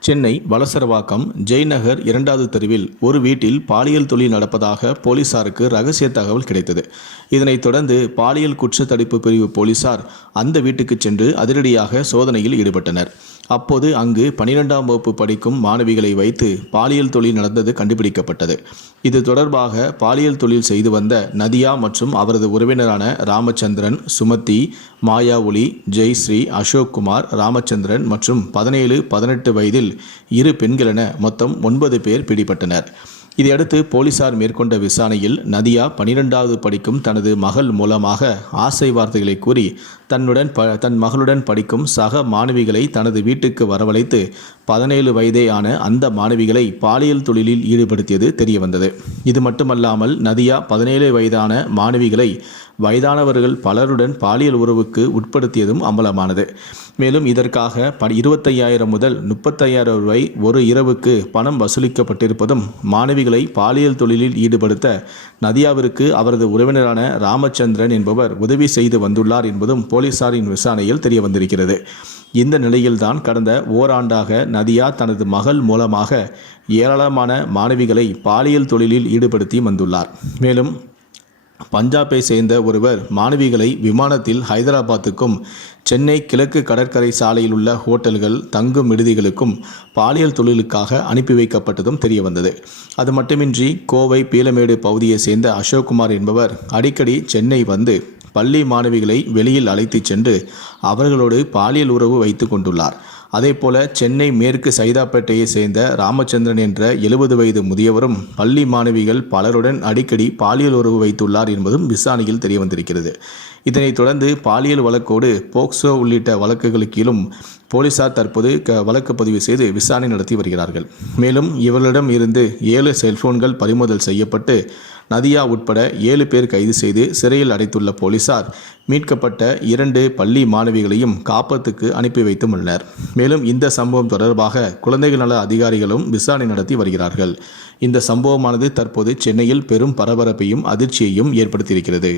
சென்னை வலசரவாக்கம் ஜெய்நகர் இரண்டாவது தெருவில் ஒரு வீட்டில் பாலியல் தொழில் நடப்பதாக போலீசாருக்கு ரகசிய தகவல் கிடைத்தது. இதனைத் தொடர்ந்து பாலியல் குற்ற தடுப்பு பிரிவு போலீசார் அந்த வீட்டுக்கு சென்று அதிரடியாக சோதனையில் ஈடுபட்டனர். அப்போது அங்கு பனிரெண்டாம் வகுப்பு படிக்கும் மாணவிகளை வைத்து பாலியல் தொழில் நடந்தது கண்டுபிடிக்கப்பட்டது. இது தொடர்பாக பாலியல் தொழில் செய்து வந்த நதியா மற்றும் அவரது உறவினரான ராமச்சந்திரன் சுமதி மாயா ஒளி ஜெய்ஸ்ரீ அசோக் குமார் ராமச்சந்திரன் மற்றும் பதினேழு பதினெட்டு வயதில் இரு பெண்களென மொத்தம் ஒன்பது பேர் பிடிபட்டனர். இதையடுத்து போலீசார் மேற்கொண்ட விசாரணையில் நதியா பனிரெண்டாவது படிக்கும் தனது மகள் மூலமாக ஆசை வார்த்தைகளை கூறி தன்னுடன் ப தன் மகளுடன் படிக்கும் சக மாணவிகளை தனது வீட்டுக்கு வரவழைத்து பதினேழு வயதே ஆன அந்த மாணவிகளை பாலியல் தொழிலில் ஈடுபடுத்தியது தெரியவந்தது. இது மட்டுமல்லாமல் நதியா பதினேழு வயதான மாணவிகளை வயதானவர்கள் பலருடன் பாலியல் உறவுக்கு உட்படுத்தியதும் அம்பலமானது. மேலும் இதற்காக ப இருபத்தையாயிரம் முதல் முப்பத்தையாயிரம் ரூபாய் ஒரு இரவுக்கு பணம் வசூலிக்கப்பட்டிருப்பதும் மாணவிகளை பாலியல் தொழிலில் ஈடுபடுத்த நதியாவிற்கு அவரது உறவினரான ராமச்சந்திரன் என்பவர் உதவி செய்து வந்துள்ளார் என்பதும் போலீசாரின் விசாரணையில் தெரிய வந்திருக்கிறது இந்த நிலையில்தான் கடந்த ஓராண்டாக நதியா தனது மகள் மூலமாக ஏராளமான மாணவிகளை பாலியல் தொழிலில் ஈடுபடுத்தி வந்துள்ளார். மேலும் பஞ்சாபை சேர்ந்த ஒருவர் மாணவிகளை விமானத்தில் ஹைதராபாத்துக்கும் சென்னை கிழக்கு கடற்கரை சாலையில் உள்ள ஹோட்டல்கள் தங்கும் விடுதிகளுக்கும் பாலியல் தொழிலுக்காக அனுப்பி வைக்கப்பட்டதும் தெரியவந்தது. அது மட்டுமின்றி கோவை பீலமேடு பகுதியை சேர்ந்த அசோக்குமார் என்பவர் அடிக்கடி சென்னை வந்து பள்ளி மாணவிகளை வெளியில் அழைத்துச் சென்று அவர்களோடு பாலியல் உறவு வைத்து கொண்டுள்ளார். அதேபோல சென்னை மேற்கு சைதாப்பேட்டையை சேர்ந்த ராமச்சந்திரன் என்ற எழுபது வயது முதியவரும் பள்ளி மாணவிகள் பலருடன் அடிக்கடி பாலியல் உறவு வைத்துள்ளார் என்பதும் விசாரணையில் தெரியவந்திருக்கிறது. இதனைத் தொடர்ந்து பாலியல் வழக்கோடு போக்சோ உள்ளிட்ட வழக்குகளுக்கீழும் போலீசார் தற்போது க வழக்கு பதிவு செய்து விசாரணை நடத்தி வருகிறார்கள். மேலும் இவர்களிடம் இருந்து ஏழு செல்போன்கள் பறிமுதல் செய்யப்பட்டு நதியா உட்பட ஏழு பேர் கைது செய்து சிறையில் அடைத்துள்ள போலீசார் மீட்கப்பட்ட இரண்டு பள்ளி மாணவிகளையும் காப்பத்துக்கு அனுப்பி வைத்துள்ளனர் மேலும் இந்த சம்பவம் தொடர்பாக குழந்தைகள் நல அதிகாரிகளும் விசாரணை நடத்தி வருகிறார்கள். இந்த சம்பவமானது தற்போது சென்னையில் பெரும் பரபரப்பையும் அதிர்ச்சியையும் ஏற்படுத்தியிருக்கிறது.